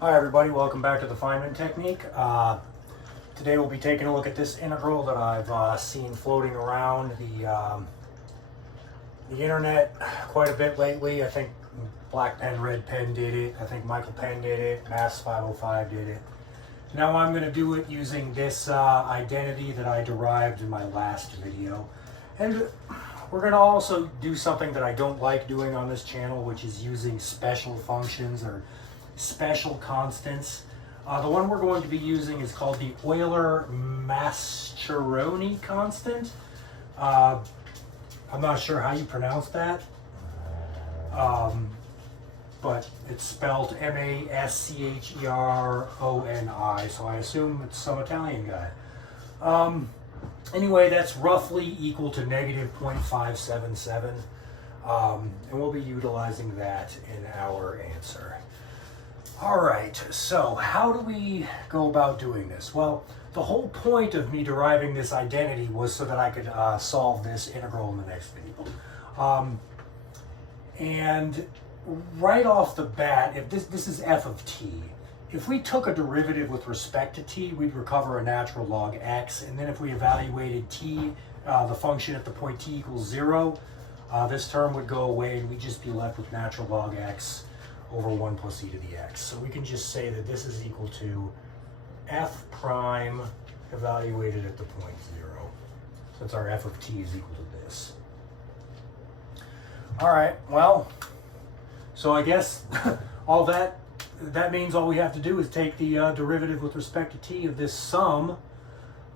Hi everybody, welcome back to the Feynman technique. Today we'll be taking a look at this integral that I've seen floating around the internet quite a bit lately. I think Black Pen, Red Pen did it. I think Michael Penn did it. Mass 505 did it. Now I'm going to do it using this identity that I derived in my last video. And we're going to also do something that I don't like doing on this channel, which is using special functions or special constants. The one we're going to be using is called the Euler-Mascheroni constant. I'm not sure how you pronounce that, but it's spelled M-A-S-C-H-E-R-O-N-I, so I assume it's some Italian guy. Anyway, that's roughly equal to negative 0.577, and we'll be utilizing that in our answer. All right, so how do we go about doing this? Well, the whole point of me deriving this identity was so that I could solve this integral in the next video. And right off the bat, if this is f of t, if we took a derivative with respect to t, we'd recover a natural log x, and then if we evaluated t, the function at the point t equals 0, this term would go away and we'd just be left with natural log x over 1 plus e to the x. So we can just say that this is equal to f prime evaluated at the point 0, since our f of t is equal to this. All right, well, so I guess all that means all we have to do is take the derivative with respect to t of this sum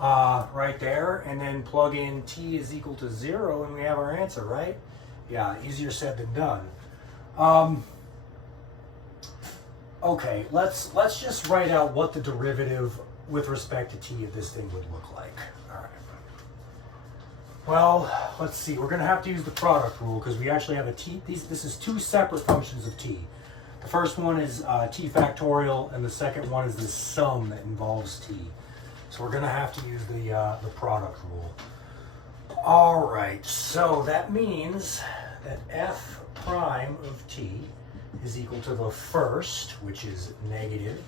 right there, and then plug in t is equal to 0, and we have our answer, right? Yeah, easier said than done. Okay, let's just write out what the derivative with respect to t of this thing would look like. All right. Well, let's see. We're going to have to use the product rule because we actually have a t. This is two separate functions of t. The first one is t factorial, and the second one is this sum that involves t. So we're going to have to use the product rule. All right. So that means that f prime of t is equal to the first, which is negative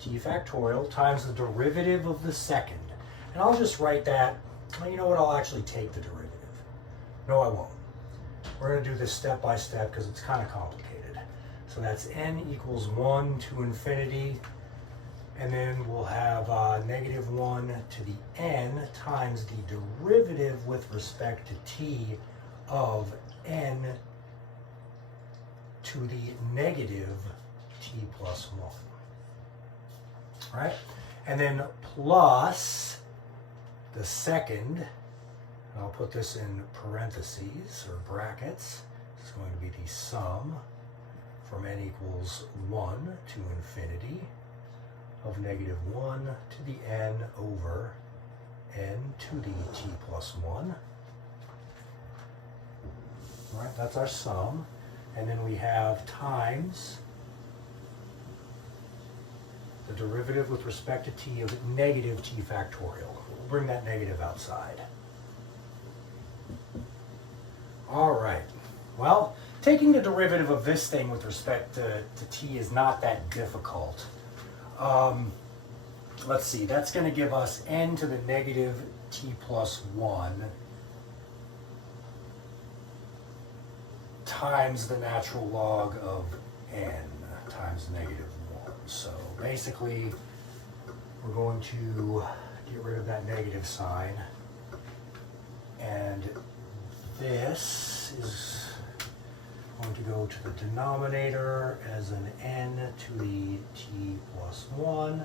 t factorial, times the derivative of the second. And I'll just write that. You know what? I'll actually take the derivative. No, I won't. We're going to do this step by step because it's kind of complicated. So that's n equals 1 to infinity. And then we'll have negative 1 to the n times the derivative with respect to t of n to the negative t plus 1. All right? And then plus the second, and I'll put this in parentheses or brackets. It's going to be the sum from n equals 1 to infinity of negative 1 to the n over n to the t plus 1. All right, that's our sum. And then we have times the derivative with respect to t of negative t factorial. We'll bring that negative outside. All right. Well, taking the derivative of this thing with respect to t is not that difficult. Let's see. That's going to give us n to the negative t plus 1 times the natural log of n times negative 1. So basically, we're going to get rid of that negative sign. And this is going to go to the denominator as an n to the t plus 1.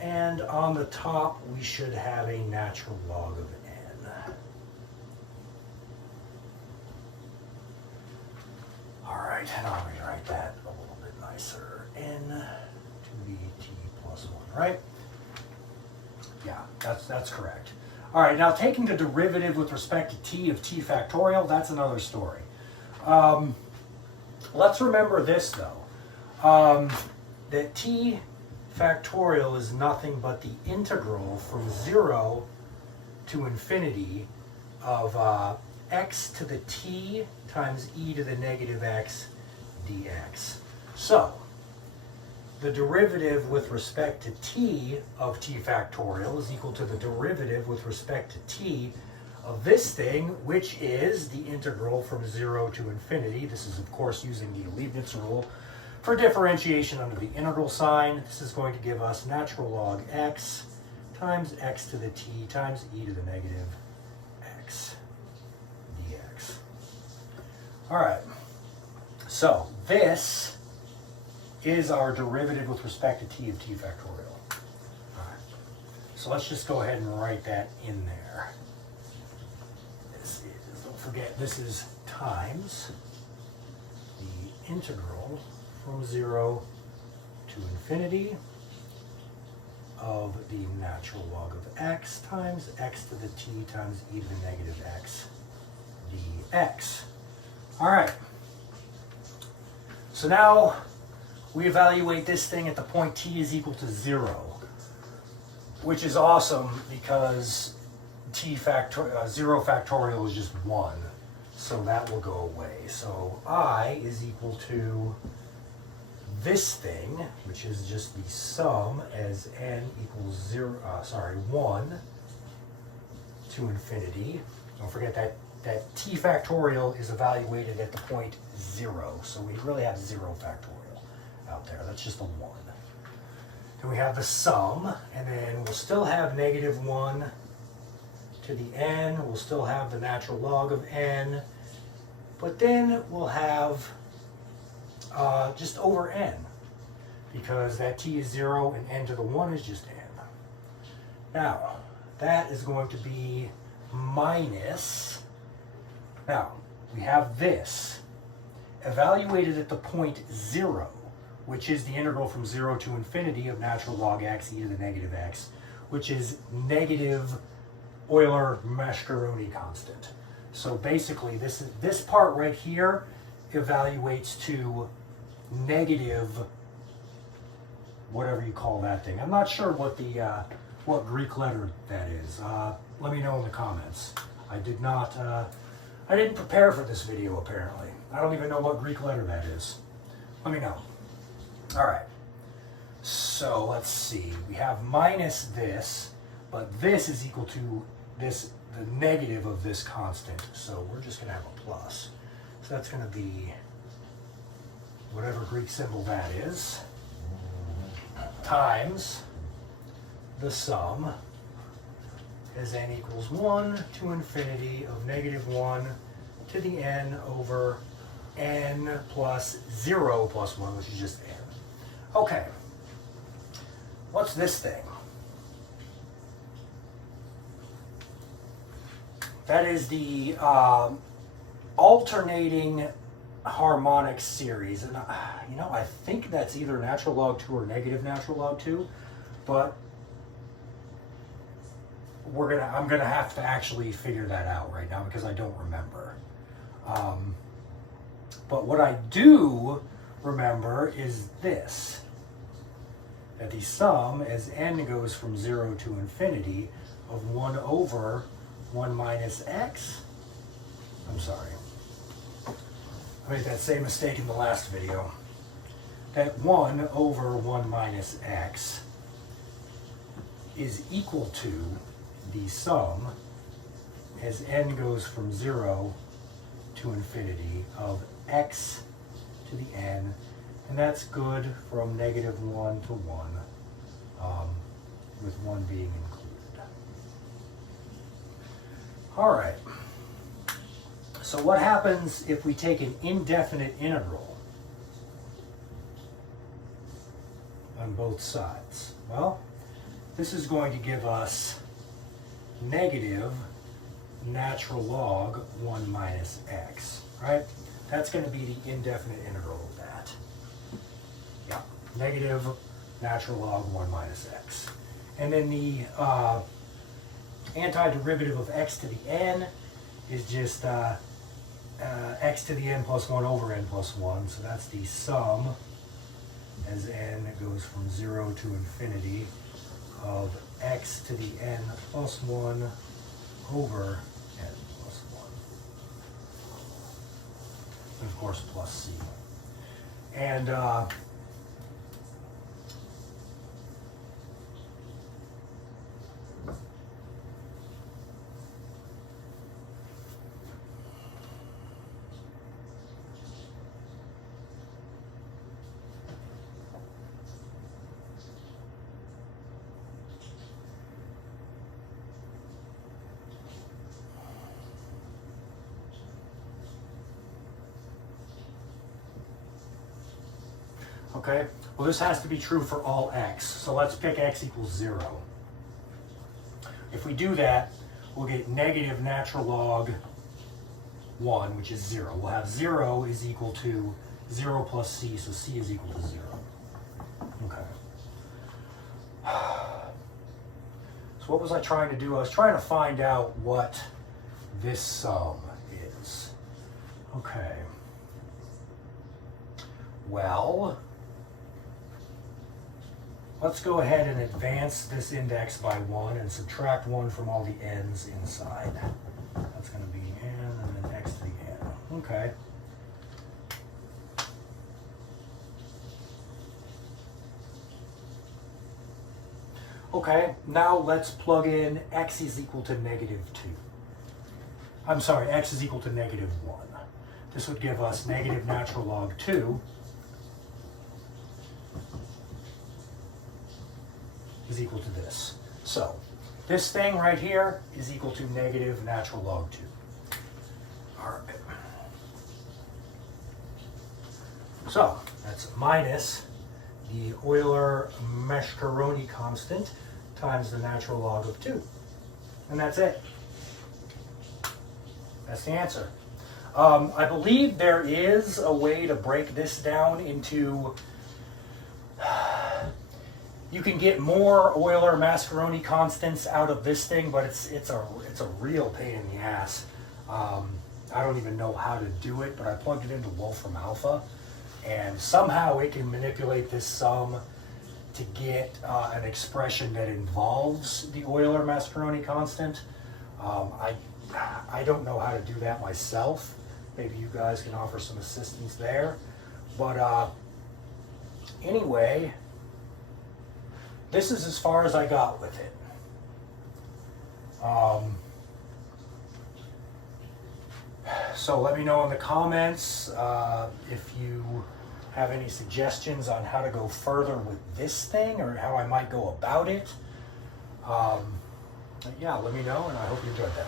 And on the top, we should have a natural log of n. All right, and I'll rewrite that a little bit nicer. N to the t plus 1, right? Yeah, that's correct. All right, now taking the derivative with respect to t of t factorial, that's another story. Let's remember this, though, that t factorial is nothing but the integral from 0 to infinity of x to the t times e to the negative x dx. So the derivative with respect to t of t factorial is equal to the derivative with respect to t of this thing, which is the integral from 0 to infinity. This is, of course, using the Leibniz rule for differentiation under the integral sign. This is going to give us natural log x times x to the t times e to the negative x dx. All right, so this is our derivative with respect to t of t factorial. All right, so let's just go ahead and write that in there. Don't forget, this is times the integral from 0 to infinity of the natural log of x times x to the t times e to the negative x dx. All right, so now we evaluate this thing at the point t is equal to 0, which is awesome because 0 factorial is just 1, so that will go away. So I is equal to this thing, which is just the sum as n equals 1 to infinity. Don't forget that t factorial is evaluated at the point 0, so we really have 0 factorial out there. That's just a 1. Then we have the sum, and then we'll still have negative 1 to the n. We'll still have the natural log of n, but then we'll have just over n, because that t is 0 and n to the 1 is just n. Now, that is going to be minus, now, we have this evaluated at the point 0, which is the integral from 0 to infinity of natural log x e to the negative x, which is negative Euler-Mascheroni constant. So basically, this part right here evaluates to negative, whatever you call that thing. I'm not sure what the what Greek letter that is. Let me know in the comments. I didn't prepare for this video, apparently. I don't even know what Greek letter that is. Let me know. All right. So let's see. We have minus this, but this is equal to this, the negative of this constant. So we're just going to have a plus. So that's going to be whatever Greek symbol that is, times the sum as n equals 1 to infinity of negative 1 to the n over n plus 0 plus 1, which is just n. Okay, what's this thing? That is the alternating harmonic series. And I think that's either natural log 2 or negative natural log 2, but I'm gonna have to actually figure that out right now because I don't remember. But what I do remember is this, that the sum as n goes from 0 to infinity of 1 over 1 minus x. I'm sorry, I made that same mistake in the last video. That 1 over 1 minus x is equal to the sum as n goes from 0 to infinity of x to the n, and that's good from negative 1 to 1, with 1 being included. All right, so what happens if we take an indefinite integral on both sides? Well, this is going to give us negative natural log 1 minus x, right? That's going to be the indefinite integral of that. Yeah, negative natural log 1 minus x. And then the antiderivative of x to the n is just x to the n plus 1 over n plus 1. So that's the sum as n goes from 0 to infinity of x to the n plus 1 over n plus 1. And of course, plus c. And Okay, well this has to be true for all x. So let's pick x equals 0. If we do that, we'll get negative natural log 1, which is 0. We'll have 0 is equal to 0 plus c, so c is equal to 0. Okay. So what was I trying to do? I was trying to find out what this sum is. Okay. Well, let's go ahead and advance this index by 1 and subtract 1 from all the n's inside. That's going to be n and then x to the n. Okay. Okay, now let's plug in x is equal to negative 2. I'm sorry, x is equal to negative 1. This would give us negative natural log 2 is equal to this. So this thing right here is equal to negative natural log 2. All right. So that's minus the Euler-Mascheroni constant times the natural log of 2. And that's it. That's the answer. I believe there is a way to break this down into... You can get more Euler-Mascheroni constants out of this thing, but it's a real pain in the ass. I don't even know how to do it, but I plugged it into Wolfram Alpha, and somehow it can manipulate this sum to get an expression that involves the Euler-Mascheroni constant. I don't know how to do that myself. Maybe you guys can offer some assistance there. But anyway, this is as far as I got with it. So let me know in the comments if you have any suggestions on how to go further with this thing or how I might go about it. Yeah, let me know, and I hope you enjoyed that.